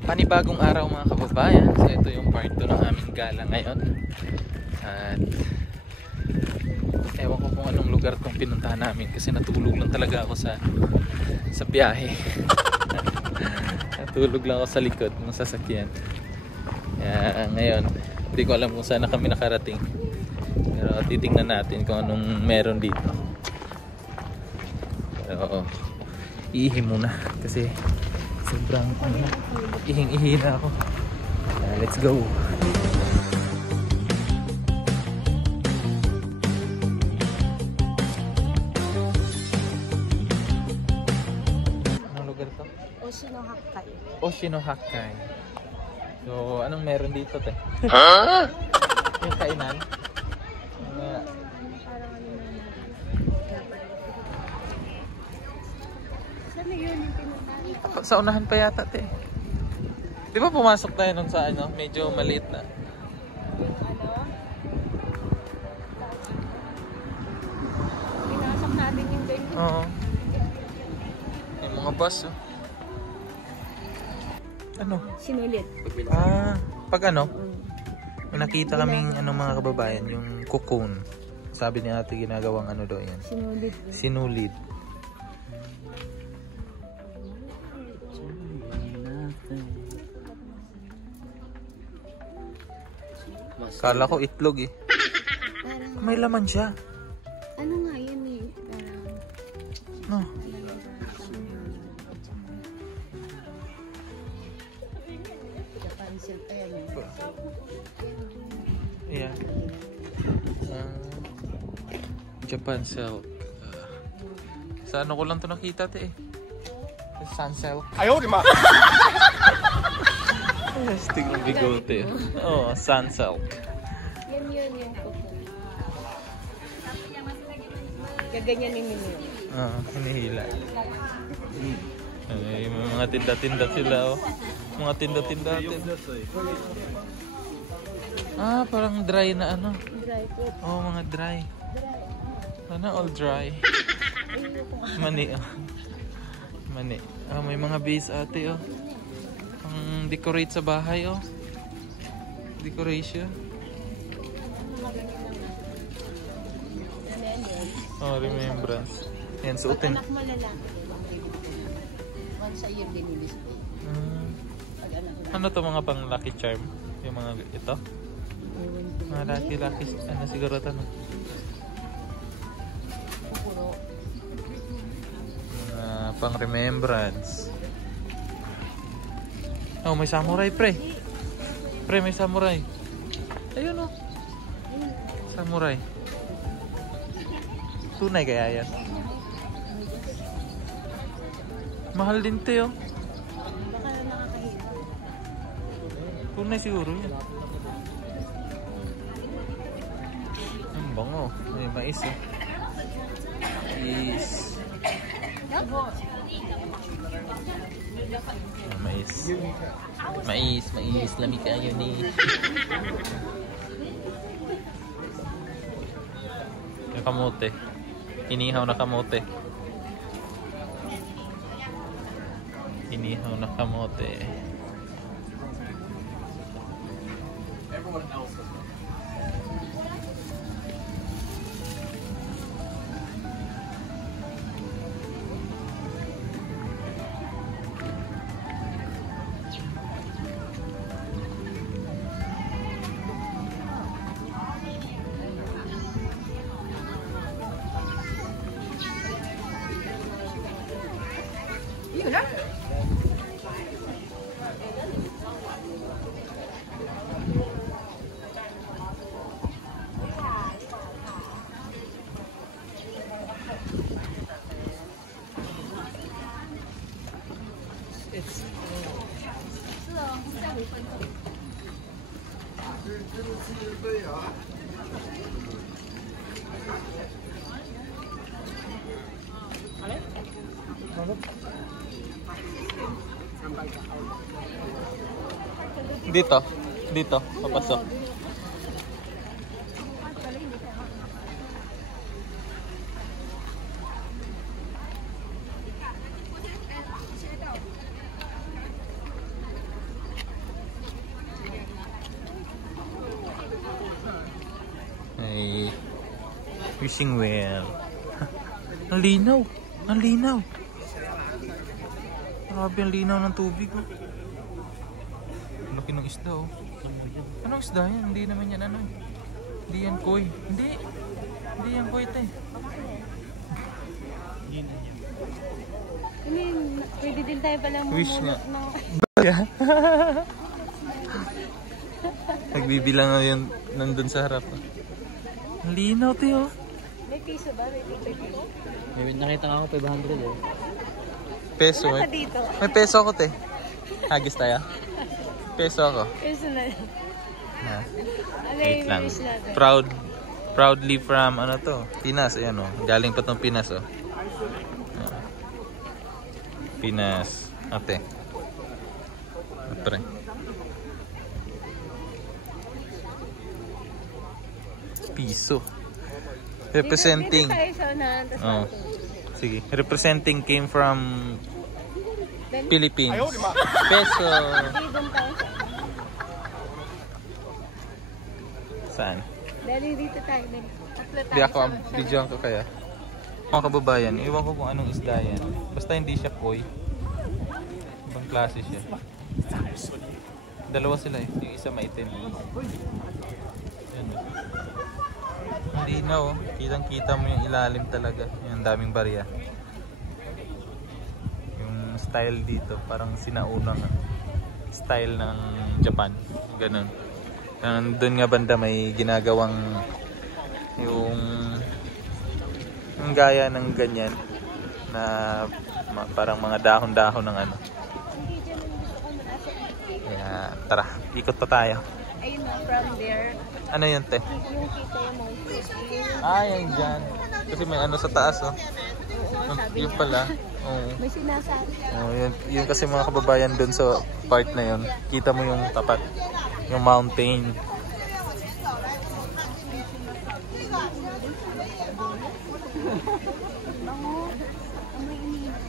panibagong araw mga kababayan. So ito yung part 2 ng aming gala ngayon. At ewan ko kung anong lugar tong pinuntahan namin kasi natulog lang talaga ako sa biyahe. Natulog lang ako sa likod ng sasakyan. Kaya ngayon, hindi ko alam kung saan na kami nakarating. Pero titingnan natin kung anong meron dito. Pero iihi muna kasi sobrang ihing-ihi na ako. Let's go. Anong lugar to? Oshinohakai. Oshinohakai. So, anong meron dito, te? Huh? Yung kainan? Parang ano na saan na yun yung pinuntahan? Sa unahan pa yata, te. Di ba pumasok tayo nung sa ano? Medyo maliit na. Yung ano? Pinasok natin yung ganyan. Oo. Yung mga bus, oh. Ano? Sinulit. Pag ano? May nakita kaming mga kababayan, yung cocoon. Sabi ni ate ginagawang ano daw yan? Sinulit. Sinulid. Kala ko itlog eh. Parang, May laman siya. ano nga yun eh? Parang, No. Japan silk. Ayan yun. Yeah. Japan silk. Sa ano ko lang to nakita te eh. Sun silk. Ayaw, di ma! Astig ng bigote. Oo, sun silk. Yan yun yung cocoon. Gaganyanin mo yun. Hinihila. Ay, may mga tinda-tinda sila oh. Mga tinda-tinda. Parang dry na ano. Dry fruit. Oh, mga dry. Ano, all dry. Mani oh. Mani. May mga base ate oh. Ang decorate sa bahay oh. Decoration. Oh, remembrance. Yan, suotin. Anak mo lalaki. Once a year dinidisplay. Pag anak mo. Ano to mga pang lucky charm? Yung mga ito? Mga lucky ano siguro ito no? Puro. Pang remembrance. Oh, may samurai pre. Pre, may samurai. Ayun oh. Samurai. Tunay kaya yan? Mahal din te oh. Baka nakakahilo. Tunay siguro yan. Ang bango. May mais oh. Mais. Lami kayo ni. Yung kamote. Inihaw na kamote. Inihaw na kamote. Yun na. Dito, papasok. Fishing well. Ang linaw. Ang linaw. Grabe ang linaw ng tubig. Oh. Laki ng isda oh. Anong isda yan? Hindi naman yan ano. Hindi yan koi. Hindi. Hindi yan koi ito eh. Pwede din tayo palang Wish nga. mamulot ng... Nagbibilang na yun nandun sa harap. Ang linaw tiyo. May piso ba? May piso? May nakita nga ako 500 eh. Peso Wala eh. ka dito. May peso ako te. Hagis tayo. Peso ako. Piso na. Ha? Ano Wait yung lang. wish natin? Proudly from ano to? Pinas. Ayan o. Galing pa tong Pinas o. Pinas. Ate. Pre. Piso. Representing. Dito tayo sa unahan. Oh. Sige. Representing came from Philippines. Peso. Doon tayo sa Saan? dahil dito tayo. Tatlo tayo. Hindi ako, videoan ko kaya. Mga kababayan, iwan ko kung anong isda yan. Basta hindi siya koi. Ibang klase siya. Dalawa sila eh. Yung isa maitim. Yan. Ang linaw oh. Kitang kita mo yung ilalim talaga. Yung daming barya. Yung style dito, parang sinaunang style ng Japan. Ganun. Doon nga banda may ginagawang yung gaya ng ganyan na parang mga dahon-dahon ng ano. Kaya tara, ikot pa tayo. Ayun na, from there. Ano yun te? Yung kita yung mga fish. Ah, yan dyan. Kasi may ano sa taas oh. Oo, sabi Yun niya. pala. Oo. May sinasabi. Oh, yun kasi mga kababayan doon sa part na yun. Kita mo yung tapat. Yung mountain.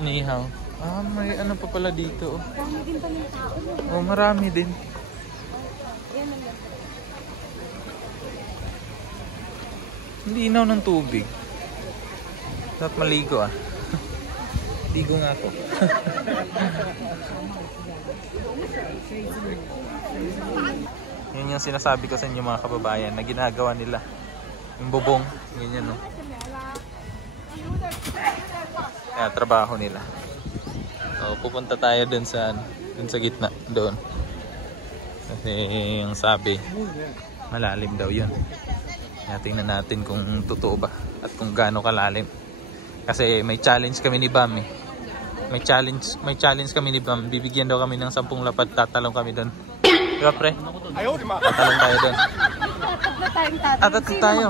Nihaw. Ah, may ano pa pala dito. Oh. Dami din pa ng tao. Oh, marami din. Yan ang ganda. Hindi inaw ng tubig. Dapat maligo ah. Ligo nga ako. Yan yung sinasabi ko sa inyo mga kababayan na ginagawa nila. Yung bubong. Ganyan no. Kaya trabaho nila. So, pupunta tayo dun sa gitna. Doon. Kasi yung sabi, malalim daw yun. Tingnan natin kung totoo ba at kung gaano kalalim. Kasi may challenge kami ni Bam eh. May challenge kami ni Bam. Bibigyan daw kami ng 10 lapad, tatalong kami doon. Di ba pre? Tatalong tayo doon. Tatlo tayo.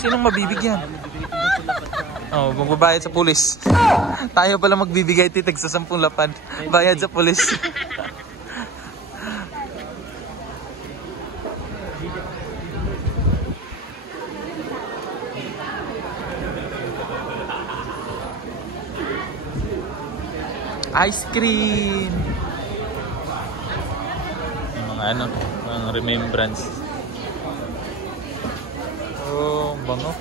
Sinong mabibigyan? Oh, magbabayad sa pulis. Tayo pala magbibigay titig sa 10 lapad. Bayad sa pulis. Ice cream. Mga ano, mga remembrance. Oh, bango.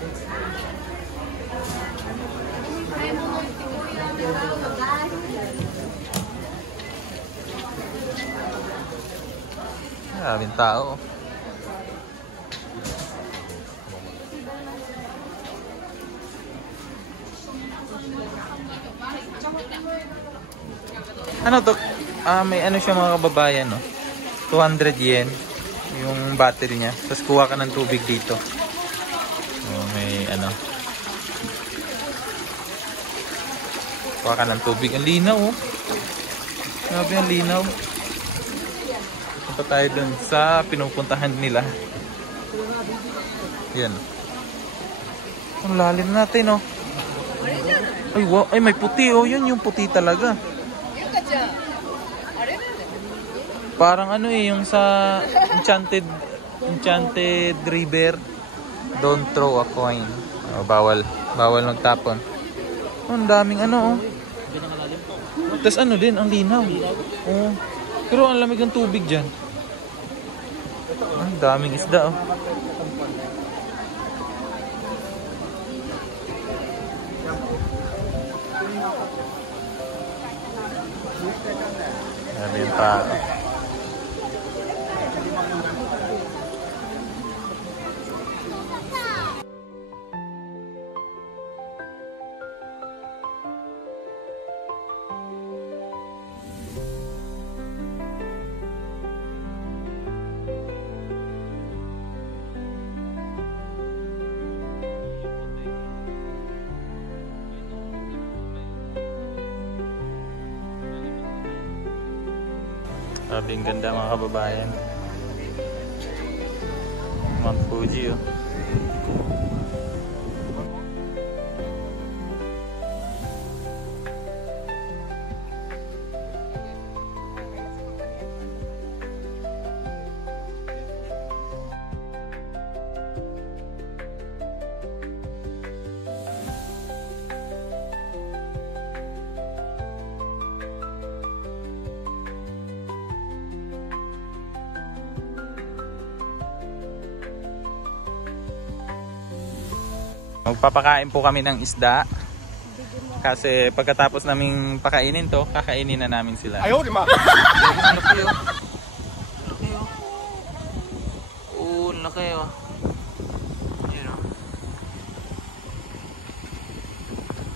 Maraming tao. Ano to? May ano siya mga kababayan, no? 200 yen yung battery niya. Tapos kuha ka ng tubig dito. May ano. Kuha ka ng tubig. Ang linaw, oh. Grabe ang linaw. Punta tayo dun sa pinupuntahan nila. Yan. Ang lalim natin, oh. Ay, wow. Ay, may puti, oh. Yun yung puti talaga. Parang ano eh, yung sa Enchanted River. Don't throw a coin. Oh, bawal magtapon. Oh, ang daming ano, oh. Tapos ano din, ang linaw. Oh. Pero ang lamig ng tubig dyan. Ang daming isda, oh. Grabe yung tao. Grabe yung ganda mga kababayan. Mount Fuji oh. Magpapakain po kami ng isda. Kasi pagkatapos naming pakainin to, kakainin na namin sila. Ayaw, di ma! Laki oh. Laki oh. Oo, laki oh. Yun oh.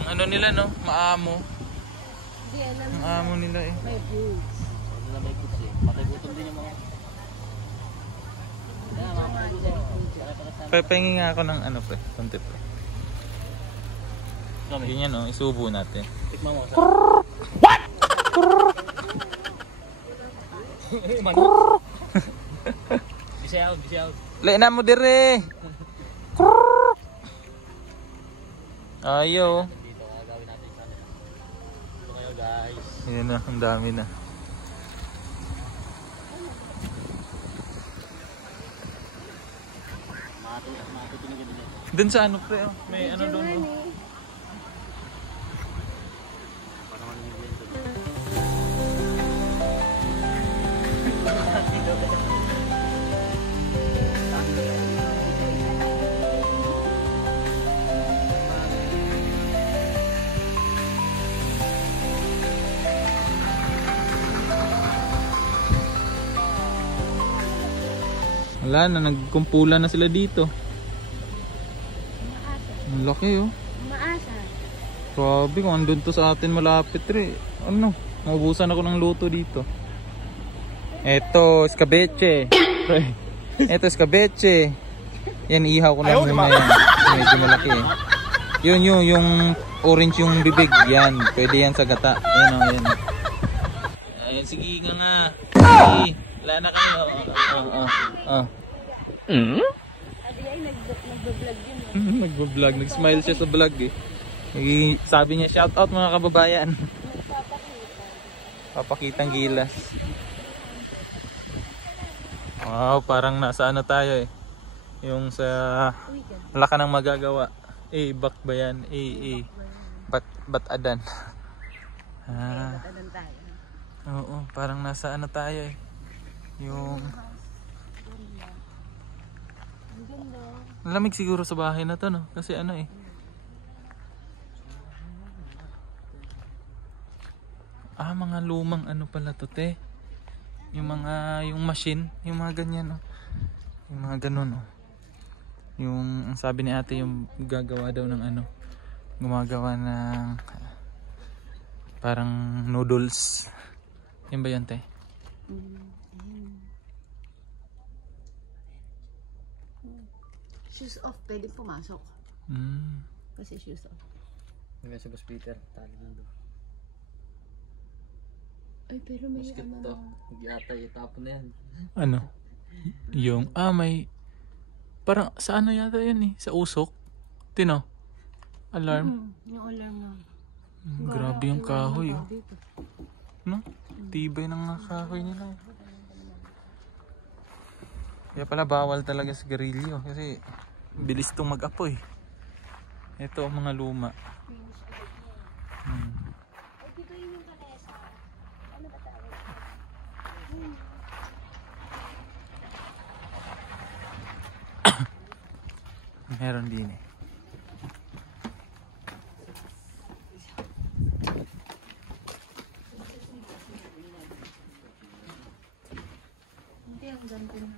Ang ano nila no, maamo. Hindi, alam Ang amo nila eh. may views. Ano na may kids eh. Patay gutom din yung mga... Yeah, mga kids. Papahingi nga ako ng ano pre, konti pre. Ganyan oh, isubo natin. Tikman mo. What? Bisay out. Lain mo dire. Ayo. Dito, gagawin natin sana. Ito kayo guys. Ayan na, ang dami na. Matutunig din yan. Dun sa ano pre, oh. May ano doon oh. Para maningin din doon. Wala na, nagkumpulan na sila dito. Ang laki oh. Maasa. Grabe, kung andun to sa atin malapit re. Ano, maubusan ako ng luto dito. Eto, escabeche. Eto, escabeche. Yan, ihaw ko na muna yan. Medyo malaki eh. Yun, yung orange yung bibig. Yan, pwede yan sa gata. Yan o, yan. Ayan, sige nga. Sige, wala na kami. Adi ay nag-vlog yun. Nagbablog, nag-smile siya sa vlog eh. Sabi niya, shout out mga kababayan. Papakitang gilas. Wow, parang nasa ano tayo eh. Yung sa wala ka nang magagawa. Bak ba yan? Batadan. Batadan tayo. Oo, parang nasa ano tayo eh. Yung lamig siguro sa bahay na to no? Kasi ano eh. Mga lumang ano pala to te. Yung machine, yung mga ganyan no. Yung mga ganun no. Yung ang sabi ni ate yung gagawa daw ng ano. Gumagawa ng parang noodles. Yan ba yan te? Shoes off, pwede pumasok. Kasi shoes off. Hanggang sa Boss Peter, tali nandun. Ay, pero may Basket to. Mag-iatay, tapon na yan. Ano? Yung, may parang sa ano yata yan eh, sa usok. Tino? Alarm? Yung alarm na. Grabe yung kahoy oh. No? Tibay ng kahoy nila eh. Kaya pala bawal talaga sa garilyo kasi bilis itong mag-apoy. Ito ang mga luma. Meron din eh. ganito ng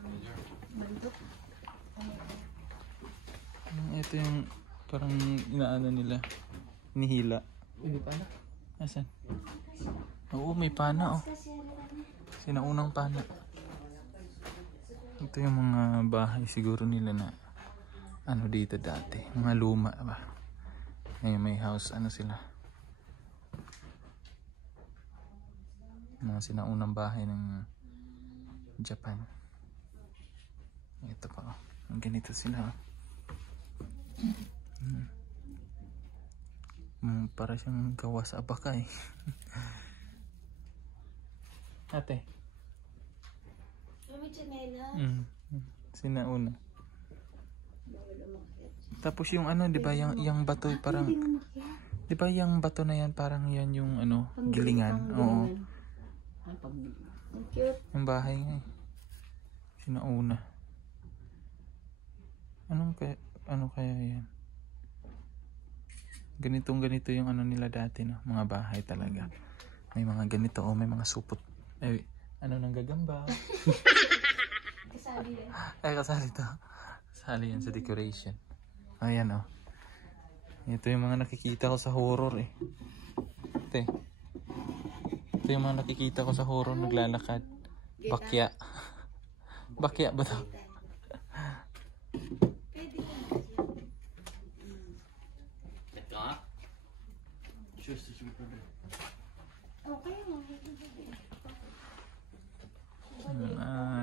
mandok. Ito yung parang inaano nila. Nihila. May pana. Asan? Oo, may pana oh. Sinaunang pana. Ito yung mga bahay siguro nila na ano dito dati. Mga luma ba? Ngayon may house ano sila. Mga sinaunang bahay ng Japan. Ito pa oh. Ang ganito sila oh. Para siyang gawa sa abaka eh. Ate. Sinauna. Tapos yung ano, 'di ba, yung bato parang 'di ba yung bato na yan parang yan yung ano, gilingan. Oo. Ang cute. Yung bahay nga eh. Sinauna. Ano kaya yan? Ganito yung ano nila dati no, mga bahay talaga. May mga ganito oh, may mga supot. Ay, ano nang gagamba? Kasali yan. Ay, kasali to. Kasali yan sa decoration. Ayan oh. Ito yung mga nakikita ko sa horror eh. Ito yung mga nakikita ko sa horror naglalakad. Bakya. Bakya ba to?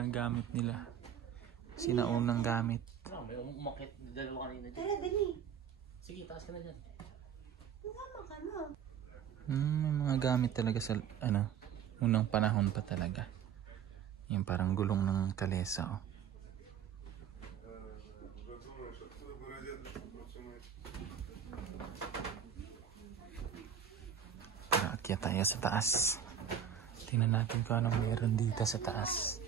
Gamit nila. Sinaunang gamit. May umakit dalawa kanina. Tara, dali. Sige, taas ka na dyan. Tama ka na. May mga gamit talaga sa ano, unang panahon pa talaga. Yung parang gulong ng kalesa oh. Aakyat tayo sa taas. Tingnan natin kung anong meron dito sa taas.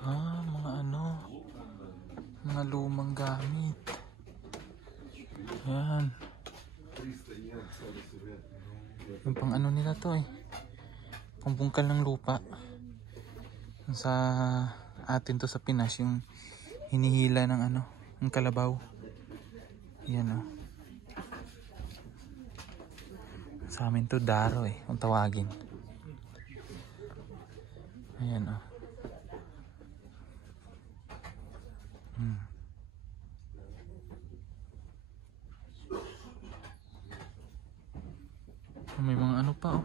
Mga ano, mga lumang gamit. Yan. Yung pang ano nila to eh. Pambungkal ng lupa. Sa atin to sa Pinas, yung hinihila ng ano, ng kalabaw. Yan oh. Sa amin to daro eh, kung tawagin. Ayan oh. May mga ano pa oh.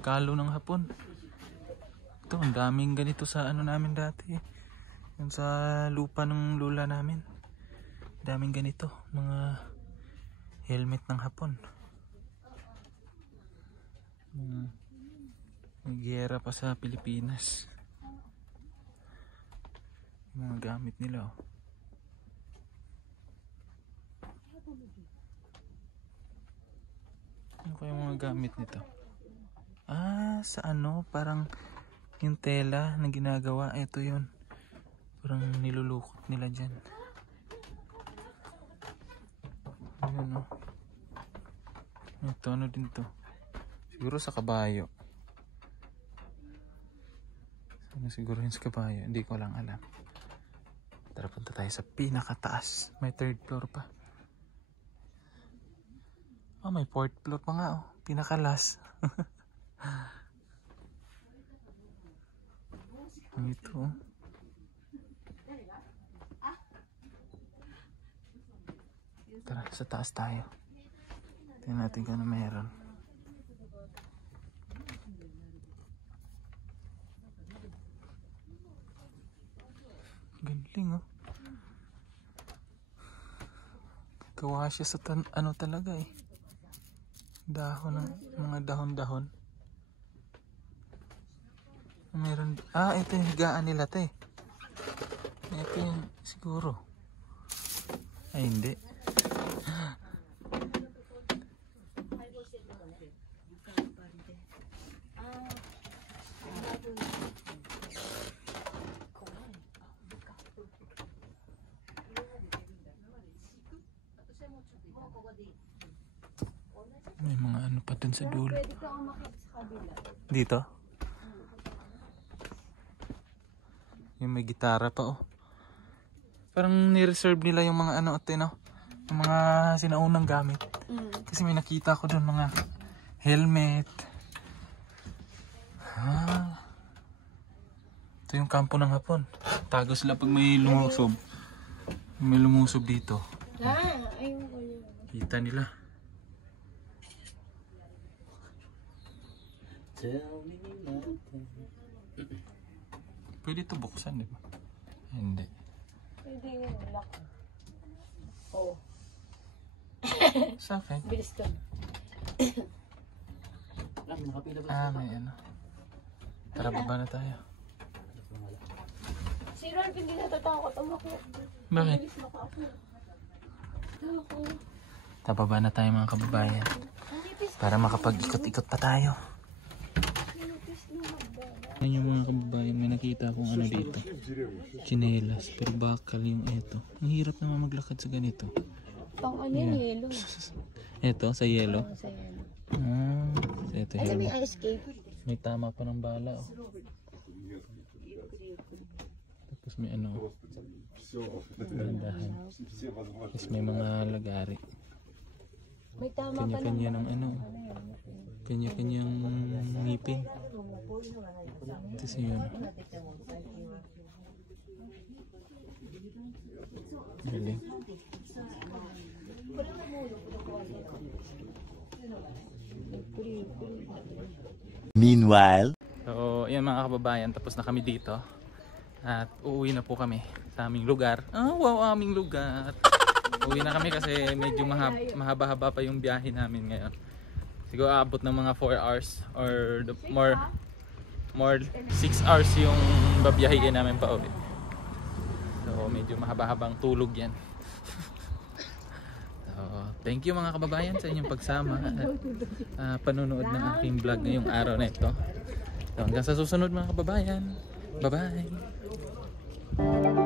Kalo ng hapon. Ito, ang daming ganito sa ano namin dati eh. Yung sa lupa ng lula namin. Daming ganito, mga helmet ng hapon. May giyera pa sa Pilipinas. Yung mga gamit nila oh. Ano kaya mga gamit nito? Sa ano, parang yung tela na ginagawa, ito yun. Parang nilulukot nila dyan. Ayun oh. Ito ano din to? Siguro sa kabayo. Ano siguro yun sa kabayo? Hindi ko lang alam. Tara, punta tayo sa pinakataas. May 3rd floor pa. May 4th floor pa nga oh. Pinakalas. Ito oh. Tara, sa taas tayo. Tingnan natin kung ano meron. Galing oh. Gawa siya sa ano talaga eh. Dahon ng mga dahon-dahon. Meron. Ito yung higaan nila te. Ito yung siguro. Ay hindi. May mga ano pa dun sa dulo. Pwede ka umakit sa kabila. Dito? Yung may gitara pa oh. Parang ni-reserve nila yung mga ano ate no? Yung mga sinaunang gamit. Kasi may nakita ko doon mga helmet. Ito yung kampo ng Hapon. Tago sila pag may lumusob. May lumusob dito. Ayun ko yun. Kita nila. Pwede ito buksan, di ba? Hindi. Pwede yung lock. Oh. Sa akin? Bilis ka. May ano. Tara, baba na tayo. Si Rolf hindi natatakot. Umakit. Bakit? Bilis makakit. Ako. Tababa na tayo mga kababayan. Para makapag-ikot-ikot pa tayo. Yan yung mga kababayan. May nakita akong ano dito. Chinelas. Pero bakal yung eto. Ang hirap naman maglakad sa ganito. Pang ano yung yelo. Eto, sa yelo. Sa yelo. So ito Ay, may yelo. escape. May tama pa ng bala. Oh. Tapos may ano. Gandahan. Tapos may mga lagari. May tama pa ng Kanya-kanya ng ano. Kanya-kanyang ngipin. Tapos yun. Galing. Meanwhile. So, yan mga kababayan, tapos na kami dito. At uuwi na po kami sa aming lugar. Wow, aming lugar. Uuwi na kami kasi medyo mahaba-haba pa yung biyahe namin ngayon. Siguro aabot ng mga 4 hours or more 6 hours yung babiyahin namin pa uwi. So, medyo mahaba-habang tulog yan. So, thank you mga kababayan sa inyong pagsama at panonood ng aking vlog ngayong araw na ito. So, hanggang sa susunod mga kababayan. Bye-bye!